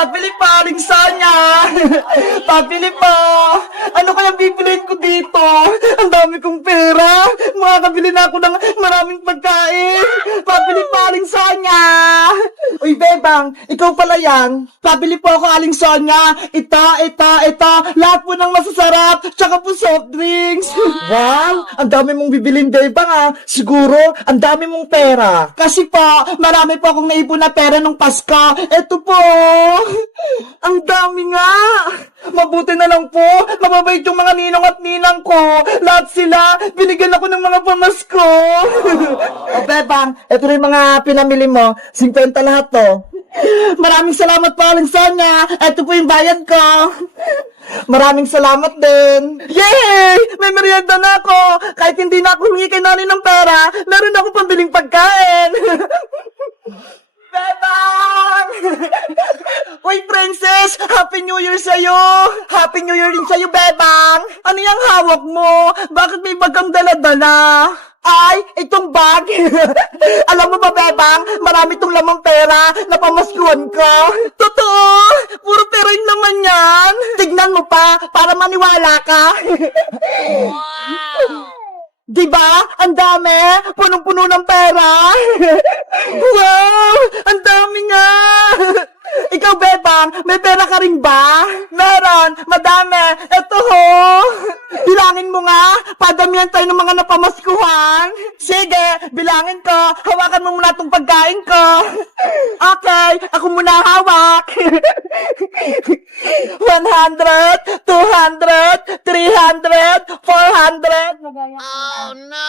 Pabili pa, Aling Sonia! Pabili pa! Ano kaya bibiliin ko dito? Ang dami kong pera! Makakabili na ako ng maraming pagkain! Pabili pa, Aling Sonia! Uy, Bebang, ikaw pala yan. Pabili po ako, Aling Sonia. Ito. Lahat po ng masasarap. Tsaka po soft drinks. Wow! Ang dami mong bibilin, Bebang, ah. Siguro, ang dami mong pera. Kasi po, marami po akong naipon na pera nung Pasko. Ito po. Ang dami nga. Mabuti na lang po. Mababait yung mga ninong at ninang ko. Lahat sila, binigyan ako ng mga pamasko. O, Bebang, ito rin mga pinamili mo. 50 lahat to. Maraming salamat po, Aling Sonia. Ito po yung bayad ko. Maraming salamat din. Yay! May merienda na ako. Kahit hindi na ako humingi kay nanay ng pera, meron ako pambiling pagkain. Bebang! Uy, Princess! Happy New Year sa'yo! Happy New Year din sa'yo, Bebang! Ano yung hawak mo? Bakit may bagang dala-dala? Ay, itong bag! Alam mo ba, Bebang? Marami itong lamang pera na pamaskuhan ko. Totoo! Puro pera yun naman yan! Tignan mo pa, para maniwala ka. Wow! Diba? Ang dami! Punong-puno ng pera! Wow! Ang dami nga! Ikaw, Bebang, may pera ka rin ba? Meron! Madami! Ito ho! Bilangin mo nga! Padamihan tayo ng mga napamaskuhan! Sige! Bilangin ko! Hawakan mo muna itong pagkain ko! Okay! Ako muna hawak! 100, 200, 300, 400, Oh no!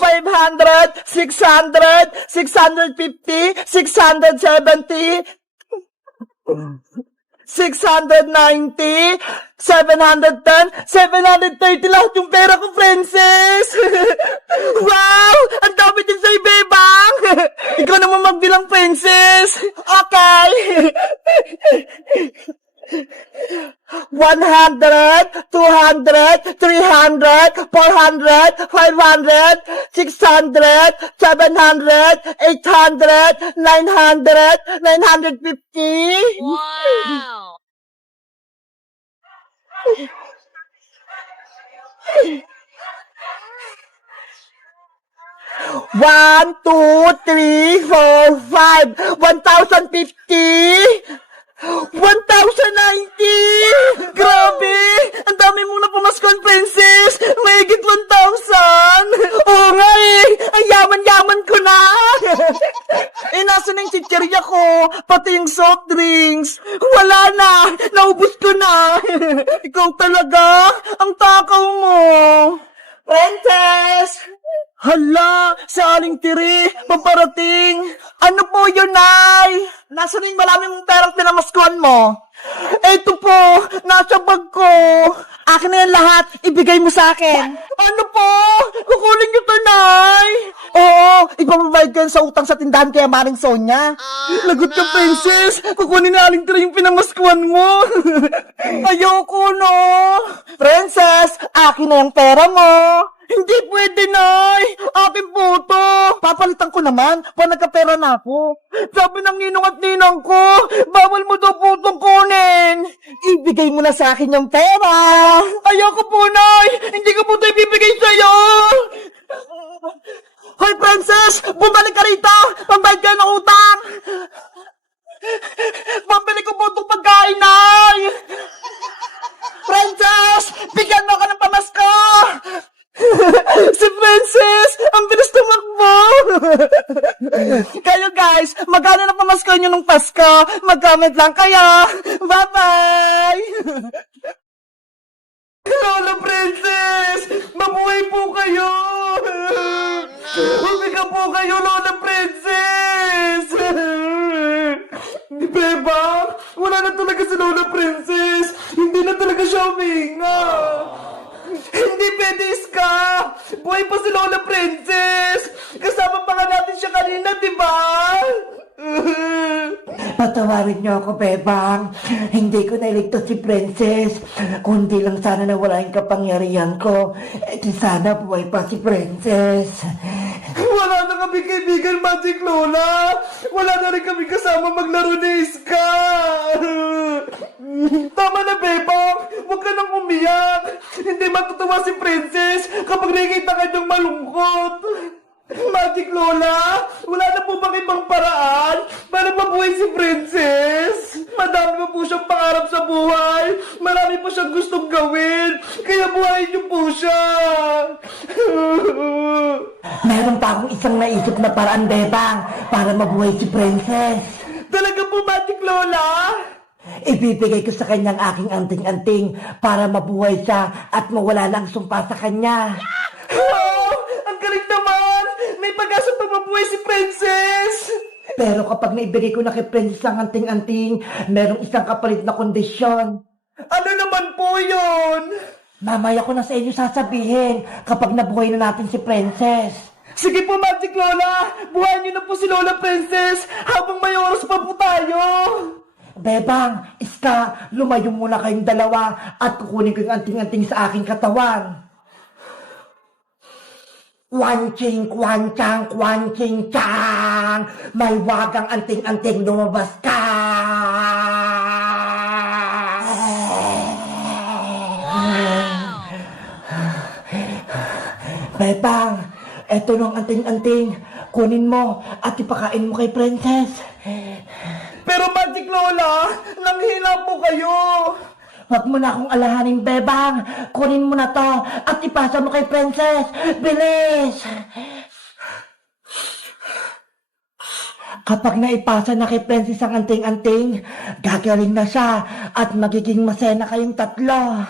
500, 600, 650, 670, 690, 710, 730 lahat yung pera ko, Princess! Wow! Ang dami din sa'yo, Bebang! Ikaw naman magbilang, Princess! Okay! 100, 200, 300, 400, 500, 600, 700, 800, 900, 950. Wow! One, two, three, four, five. 1,050. 1,090! Grabe! Ang dami mong napamaskuhan, Princess! Mahigit 1,000! Oo nga eh! Ang yaman-yaman ko na! Nasa na yung chichirya ko? Pati yung soft drinks! Wala na! Naubos ko na! Ikaw talaga! Ang takaw mo! Princess! Hala, sa Aling Tiri, paparating. Ano po yun, Nay? Nasaan yung maraming perang pinamaskuhan mo? Eto po, nasa bag ko. Akin na yan lahat, ibigay mo sa akin. Ano po? Kukunin niyo to, Nay? Oo, ipapabayad ko yan sa utang sa tindahan kaya Maring Sonia. Lagot ka, Princess. Kukunin na Aling Tiri yung pinamaskuhan mo. Ayoko, no? Princess, akin na yung pera mo. Hindi pwede, Nay! Akin po to! Papalitan ko naman, pag nagkapera na ako. Sabi ng ninong at ninang ko, bawal mo daw po itong kunin! Ibigay mo na sa akin yung pera! Ayoko po, Nay! Hindi ko po ito ibibigay sa'yo! Hoy, Princess! Bumalik ka rito! Pambayad ka ng utang! Pambili ko po itong pagkain, Nay! Princess! Bigyan mo ako ng pamasko! Si Princess! Ang bilis tumakbo! Kayo guys, magkano na pamasko nyo nung Pasko? Mag-comment lang kayo! Bye-bye! Lola Princess! Mabuhay po kayo! Humiga po kayo, Lola Princess! Di ba? Wala na talaga si Lola Princess! Hindi na talaga siya huminga! Hindi pwede, Iska! Buhay pa si Lola Princess! Kasama pa nga natin siya kanina, di ba? Patawarin niyo ako, Bebang. Hindi ko nailigtas si Princess. Kundi lang sana nawala yung kapangyarihan ko. Di sana buhay pa si Princess. Wala na kami kaibigan, Magic Lola! Wala na rin kami kasama maglaro ni Iska! Tama na, Bebang! Huwag ka nang umiyak! Hindi matutuwa si Princess kapag nakikita ka niyang malungkot! Magic Lola, wala na po bang ibang paraan para mabuhay si Princess? Madami pa po siyang pangarap sa buhay. Marami po siyang gustong gawin. Kaya buhayin niyo po siya. Meron pa akong isang naisip na paraan, Bebang, para mabuhay si Princess. Talaga po, Magic Lola? Ibibigay ko sa kanyang aking anting-anting para mabuhay siya at mawala na ang sumpa sa kanya. Oh, ang galing naman! May pag-asa pa mabuhay si Princess! Pero kapag naibigay ko na kay Princess ang anting-anting, merong isang kapalit na kondisyon. Ano naman po yun? Mamaya ko na sa inyo sasabihin kapag nabuhay na natin si Princess. Sige po, Magic Lola! Buhayin niyo na po si Lola Princess habang may oras pa po tayo! Bebang, Iska, lumayo muna kayong dalawa at kukunin ko yung anting-anting sa aking katawan. Kwanching, kwanchang, kwanching, chang! May wagang anting-anting lumabas ka! Bebang, eto nung anting-anting. Kunin mo at ipakain mo kay Princess. Pero Magic Lola, nanghina po kayo! Huwag mo na akong alahaning, Bebang. Kunin mo na to at ipasa mo kay Princess. Bilis! Kapag naipasa na kay Princess ang anting-anting, gagaling na siya at magiging masaya na kayong tatlo.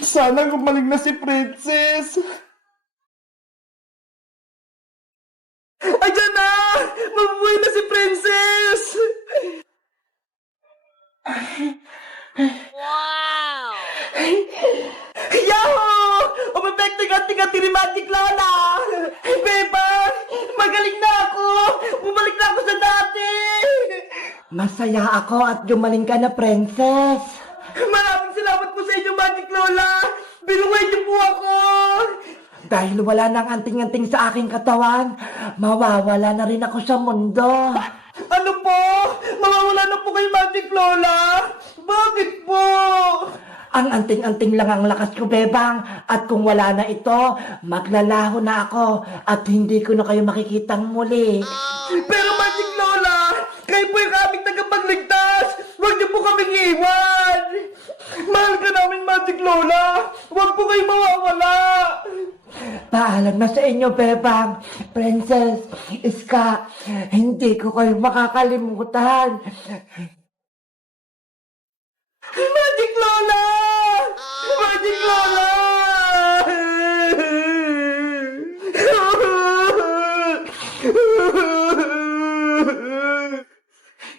Sana gumaling na si Princess! Ayan na! Mabuhay na si Princess! Wow! Yahoo! Umepekting-anting-anting ni Magic Lola! Beba! Magaling na ako! Bumalik na ako sa dati! Masaya ako at gumaling ka na, Princess. Maraming salamat po sa inyo, Magic Lola! Binuhay niyo po ako! Dahil wala nang anting-anting sa aking katawan, mawawala na rin ako sa mundo. Ano po? Mawawala na po kayo, Magic Lola? Bakit po? Ang anting-anting lang ang lakas ko, Bebang. At kung wala na ito, maglalaho na ako at hindi ko na kayo makikitang muli. Pero Magic Lola, kayo po yung aming tagapagligtas! Huwag niyo po kaming iwan! Mahal ka namin, Magic Lola! Huwag po kayo mawawala! Paalam na sa inyo, Bebang. Princess, Iska, hindi ko kayo makakalimutan. Magic Lola! Magic Lola!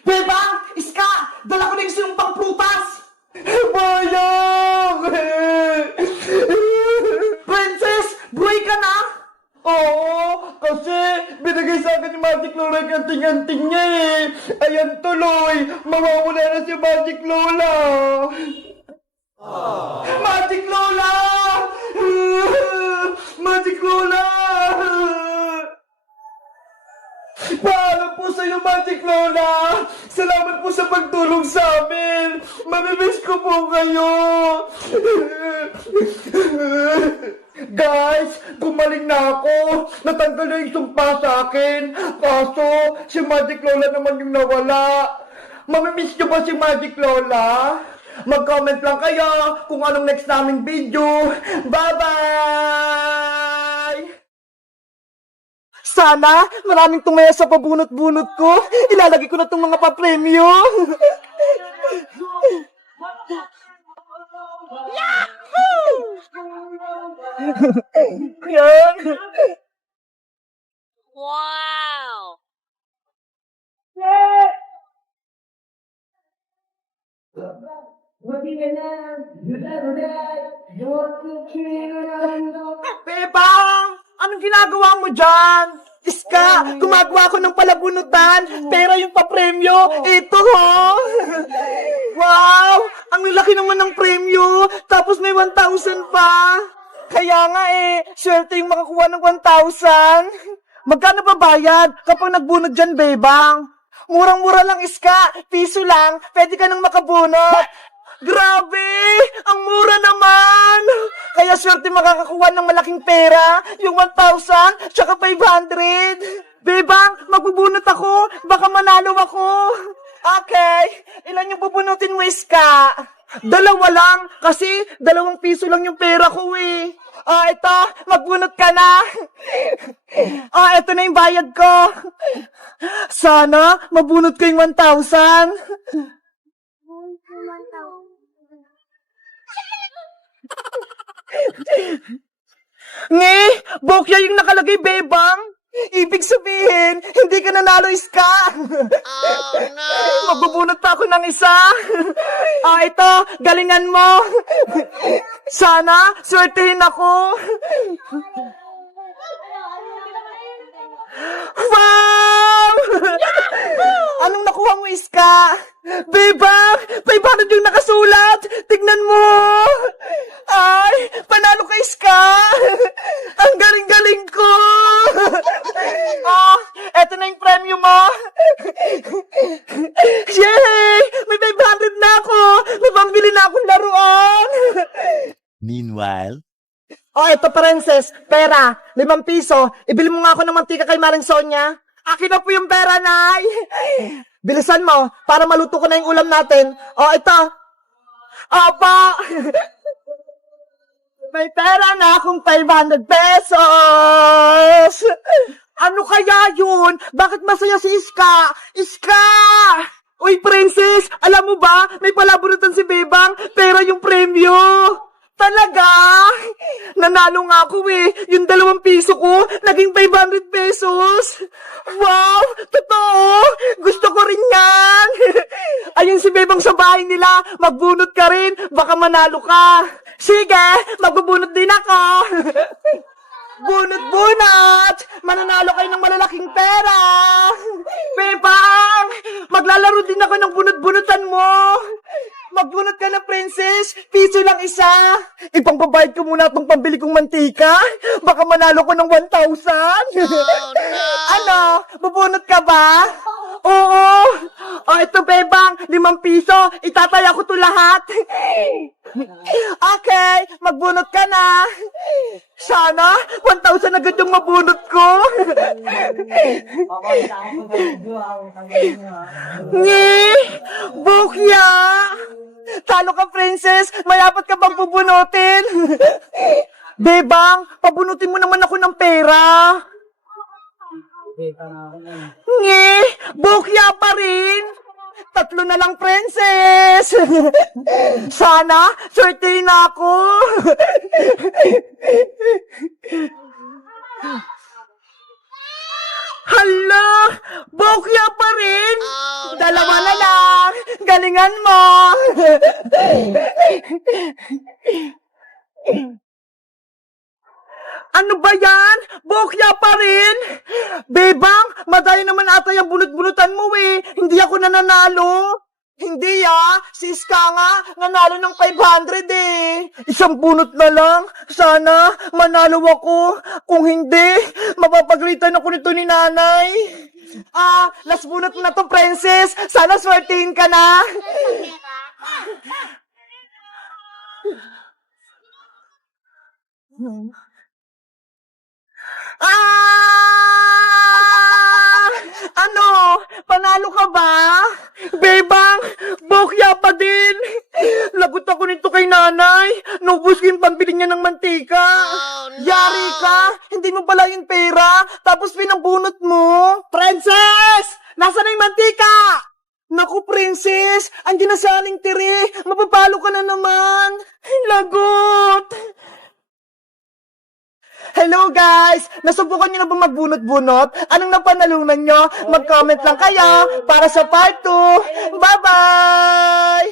Bebang, Iska, dala ko na yung sinumpang prutas. Bayang! Princess, buhay ka na? Oo, kasi binigay sa akin ni Magic Lola yung anting-anting niya eh. Ayan tuloy, mawawala na si Magic Lola. Magic Lola! Magic Lola! Paalam po sa iyo, Magic Lola! Salamat po sa pagtulong sa amin! Mamimiss ko po kayo! Guys, gumaling na ako! Natanggal na yung sumpa sa akin! Kaso, si Magic Lola naman yung nawala! Mamimiss niyo ba si Magic Lola? Mag-comment lang kayo kung anong next naming video! Bye-bye! Sana, maraming tumaya sa pabunot-bunot ko. Ilalagay ko na itong mga papremyo. Yahoo! Yan. Wow! Bebang! Anong ginagawa mo dyan? Iska, gumagawa ako ng palabunutan, pero yung papremyo, ito ho! Wow! Ang laki naman ng premyo, tapos may 1,000 pa! Kaya nga swerte yung makakuha ng 1,000! Magkano ba bayad kapag nagbunot dyan, Bebang? Murang-mura lang, Iska. Piso lang. Pwede ka nang makabunot. Grabe! Ang mura naman! Kaya swerte makakakuha ng malaking pera. Yung 1,000, tsaka 500. Bebang, magbubunot ako. Baka manalo ako. Okay. Ilan yung bubunutin mo, Iska? 2 lang. Kasi 2 piso lang yung pera ko eh. Ito. Magbunot ka na. Ito na yung bayad ko. Sana mabunot ko yung 1,000. Nge, bokya yung nakalagay, Bebang. Ibig sabihin, hindi ka nanalo, Iska. Oh no! Magbubunot pa ako ng isa. Ito, galingan mo. Sana, swertehin ako. Wow! Anong nakuha mo, Iska? Bebang, 500 yung nakasulat. Tignan mo. Ay, panalo ka, Iska. Ang galing-galing ko. Eto na yung premyo mo. Yay! May 500 na ako. May pambili na akong laruan. Meanwhile, Eto, princess. Pera. 5 piso. Ibili mo nga ako ng mantika kay Maring Sonia. Akin na po yung pera, Nay. Bilisan mo, para maluto ko na yung ulam natin. Ito. Opo. May pera na akong 500 pesos. Ano kaya yun? Bakit masaya si Iska? Iska! Uy, princess, alam mo ba, may palabunutan si Bebang, pera yung premyo. Talaga? Nanalo nga ako eh. Yung 2 piso ko, naging 500 pesos. Wow! Totoo! Gusto ko rin yan! Ayun si Bebang sa bahay nila. Magbunot ka rin. Baka manalo ka. Sige, magbubunot din ako. Bunot-bunot! Mananalo kayo ng malalaking pera! Bebang! Maglalaro din ako ng bunot-bunutan mo! Magbunot ka na, princess! Piso lang isa! Ipangbabayad ko muna itong pambili kong mantika! Baka manalo ko ng 1,000! Ano? Bubunot ka ba? Oo! Ito, Bebang! 5 piso! Itataya ko to lahat! Okay! Magbunot ka na! Sana, 1,000 agad yung mabunot ko! Ngi! Bukya! Talo ka, princess! Mayapat ka bang bubunutin? Bebang, pabunutin mo naman ako ng pera! Ngi! Bukya pa rin! 3 na lang, princess! Sana, swertehin na ako! Hala! Bokya pa rin! 2 na lang! Galingan mo! Ano ba yan? Bokya pa rin? Bebang, madaya naman ata yung bunot-bunutan mo eh. Hindi ako nananalo. Hindi si Iska nga, nanalo ng 500 eh. 1 bunot na lang. Sana, manalo ako. Kung hindi, mapapagalitan ako nito ni nanay. Last bunot na to, princess. Sana swertehin ka na. Ano? Panalo ka ba? Bebang, bokya pa din. Lagot ako nito kay nanay. Naubos ko yung pambili niya ng mantika. Yari ka, hindi mo pala yung pera. Tapos pinambunot mo. Princess! Nasaan na yung mantika? Naku, princess! Andiyan na sa aling tiri. Mapapalo ka na naman. Lagot! Hello guys! Nasubukan nyo na ba magbunot-bunot? Anong napanalunan nyo? Mag-comment lang kayo para sa part 2. Bye-bye!